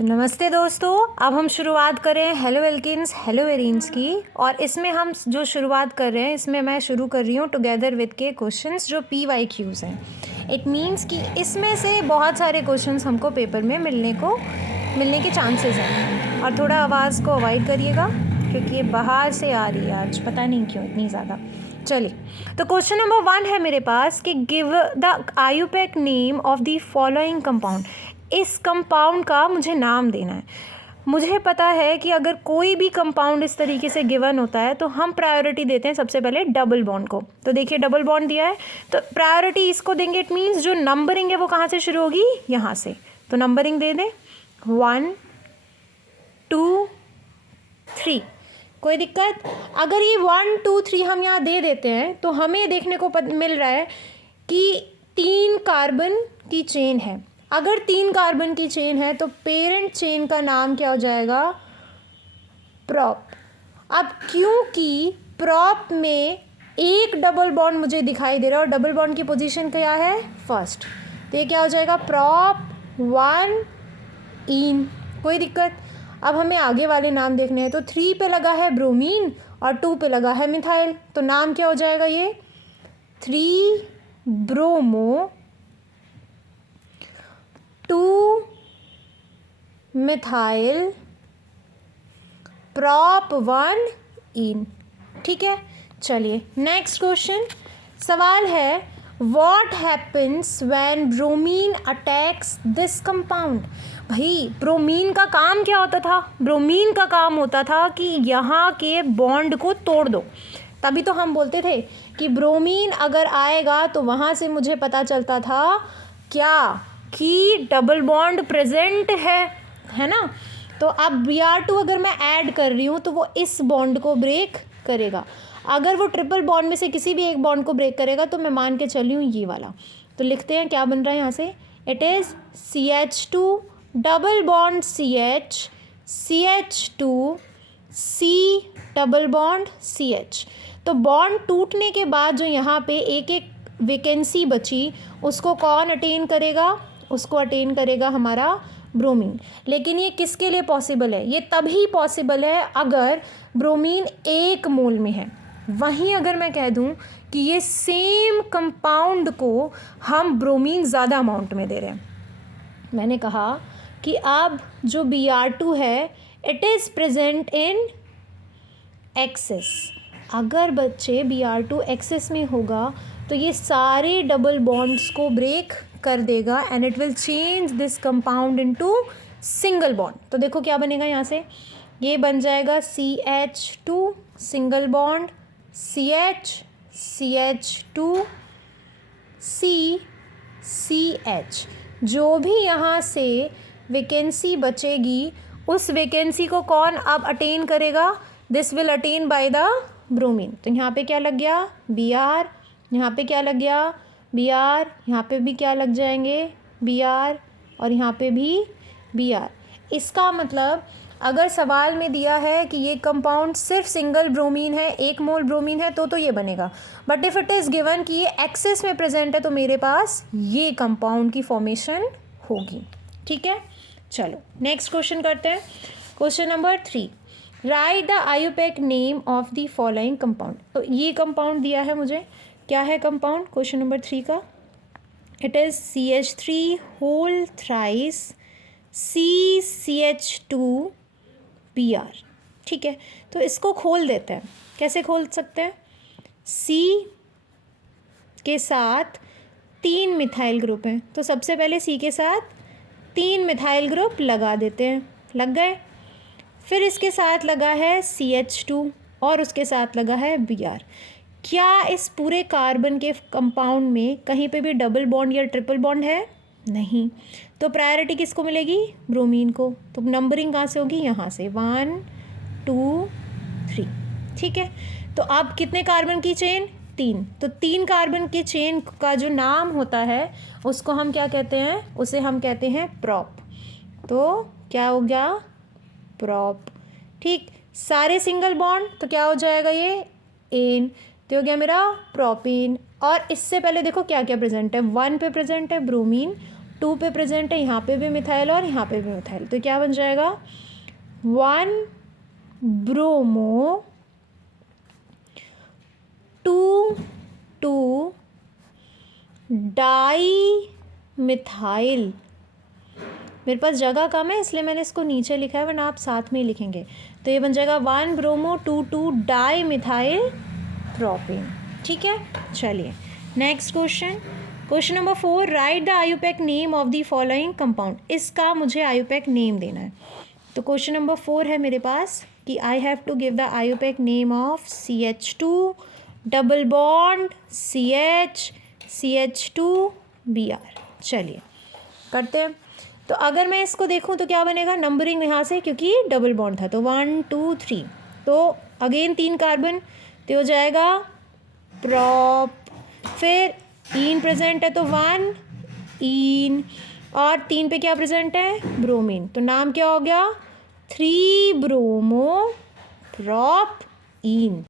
तो नमस्ते दोस्तों, अब हम शुरुआत कर रहे हैं हेलो एल्किन्स हेलो एरीन्स की। और इसमें हम जो शुरुआत कर रहे हैं, इसमें मैं शुरू कर रही हूँ टुगेदर विद के क्वेश्चंस जो PYQs हैं। इट मीन्स कि इसमें से बहुत सारे क्वेश्चंस हमको पेपर में मिलने के चांसेस हैं। और थोड़ा आवाज़ को अवॉइड करिएगा क्योंकि ये बाहर से आ रही है आज, पता नहीं क्यों इतनी ज़्यादा। चलिए, तो क्वेश्चन नंबर 1 है मेरे पास कि give the IUPAC name of the following compound. इस कंपाउंड का मुझे नाम देना है। मुझे पता है कि अगर कोई भी कंपाउंड इस तरीके से गिवन होता है तो हम प्रायोरिटी देते हैं सबसे पहले डबल बॉन्ड को। तो देखिए, डबल बॉन्ड दिया है तो प्रायोरिटी इसको देंगे। इट मीन्स जो नंबरिंग है वो कहाँ से शुरू होगी, यहाँ से। तो नंबरिंग दे दें 1 2 3। कोई दिक्कत? अगर ये 1 2 3 हम यहाँ दे देते हैं तो हमें देखने को मिल रहा है कि 3 कार्बन की चेन है। अगर 3 कार्बन की चेन है तो पेरेंट चेन का नाम क्या हो जाएगा, प्रॉप। अब क्योंकि प्रॉप में एक डबल बॉन्ड मुझे दिखाई दे रहा है और डबल बॉन्ड की पोजीशन क्या है, फर्स्ट, तो ये क्या हो जाएगा, प्रॉप 1 इन। कोई दिक्कत? अब हमें आगे वाले नाम देखने हैं। तो 3 पे लगा है ब्रोमीन और 2 पे लगा है मिथाइल, तो नाम क्या हो जाएगा, ये 3 ब्रोमो 2 मिथाइल प्रॉप 1 इन। ठीक है, चलिए नेक्स्ट क्वेश्चन। सवाल है what happens when bromine attacks this compound. भाई, ब्रोमीन का काम क्या होता था? ब्रोमीन का काम होता था कि यहाँ के बॉन्ड को तोड़ दो। तभी तो हम बोलते थे कि ब्रोमीन अगर आएगा तो वहाँ से मुझे पता चलता था क्या, कि डबल बॉन्ड प्रेजेंट है ना। तो अब Br2 अगर मैं ऐड कर रही हूँ तो वो इस बॉन्ड को ब्रेक करेगा। अगर वो ट्रिपल बॉन्ड में से किसी भी एक बॉन्ड को ब्रेक करेगा तो मैं मान के चली हूँ ये वाला। तो लिखते हैं क्या बन रहा है यहाँ से, it is CH2 double bond CH CH2 C double bond CH। तो बॉन्ड टूटने के बाद जो यहाँ पे एक एक वैकेंसी बची उसको कौन अटेन करेगा, उसको अटेन करेगा हमारा ब्रोमीन। लेकिन ये किसके लिए पॉसिबल है, ये तभी पॉसिबल है अगर ब्रोमीन 1 मोल में है। वहीं अगर मैं कह दूं कि ये सेम कंपाउंड को हम ब्रोमीन ज़्यादा अमाउंट में दे रहे हैं, मैंने कहा कि अब जो Br2 है it is present in excess. अगर बच्चे Br2 एक्सेस में होगा तो ये सारे डबल बॉन्ड्स को ब्रेक कर देगा and it will change this compound into single bond. तो देखो क्या बनेगा यहाँ से, ये बन जाएगा CH2 single bond CH CH2 C CH। जो भी यहाँ से वैकेंसी बचेगी उस वैकेंसी को कौन अब अटेन करेगा, this will attain by the bromine. तो यहाँ पे क्या लग गया, Br, यहाँ पे क्या लग गया, Br, यहाँ पे भी क्या लग जाएंगे, Br, और यहाँ पे भी Br। इसका मतलब अगर सवाल में दिया है कि ये कंपाउंड सिर्फ सिंगल ब्रोमीन है, 1 मोल ब्रोमीन है, तो ये बनेगा। But if it is given कि ये एक्सेस में प्रेजेंट है तो मेरे पास ये कंपाउंड की फॉर्मेशन होगी। ठीक है, चलो नेक्स्ट क्वेश्चन करते हैं। Question number 3, right the IUPAC name of the following compound. तो ये कंपाउंड दिया है मुझे, क्या है कंपाउंड क्वेश्चन नंबर 3 का, it is CH3 whole thrice CCH2 Br। ठीक है, तो इसको खोल देते हैं। कैसे खोल सकते हैं, C के साथ 3 मिथाइल ग्रुप हैं, तो सबसे पहले C के साथ 3 मिथाइल ग्रुप लगा देते हैं, लग गए। फिर इसके साथ लगा है CH2 और उसके साथ लगा है Br। क्या इस पूरे कार्बन के कंपाउंड में कहीं पे भी डबल बॉन्ड या ट्रिपल बॉन्ड है? नहीं। तो प्रायोरिटी किसको मिलेगी, ब्रोमीन को। तो नंबरिंग कहाँ से होगी, यहाँ से 1 2 3। ठीक है, तो अब कितने कार्बन की चेन, 3। तो 3 कार्बन की चेन का जो नाम होता है उसको हम क्या कहते हैं, उसे हम कहते हैं प्रॉप। तो क्या हो गया, प्रॉप। ठीक, सारे सिंगल बॉन्ड तो क्या हो जाएगा, ये एन, तो हो गया मेरा प्रोपीन। और इससे पहले देखो क्या क्या प्रेजेंट है, 1 पे प्रेजेंट है ब्रोमीन 2 पे प्रेजेंट है, यहाँ पे भी मिथाइल और यहाँ पे भी मिथाइल, तो क्या बन जाएगा 1 ब्रोमो 2 डाई मिथाइल। मेरे पास जगह कम है इसलिए मैंने इसको नीचे लिखा है, वरना आप साथ में ही लिखेंगे। तो ये बन जाएगा 1 ब्रोमो 2 डाई मिथाइल प्रोपेन। ठीक है, चलिए next question number 4, right the IUPAC name of the following compound. इसका मुझे आयुपैक नेम देना है। तो क्वेश्चन नंबर 4 है मेरे पास कि I have to give the IUPAC name of CH2 double bond CH2Br। चलिए करते हैं। तो अगर मैं इसको देखूं तो क्या बनेगा, नंबरिंग यहाँ से, क्योंकि डबल बॉन्ड था तो 1 2 3, तो अगेन 3 कार्बन, तो हो जाएगा प्रॉप, फिर ईन प्रेजेंट है तो 1 ईन, और 3 पे क्या प्रेजेंट है, ब्रोमीन, तो नाम क्या हो गया 3 ब्रोमो प्रॉप ईन।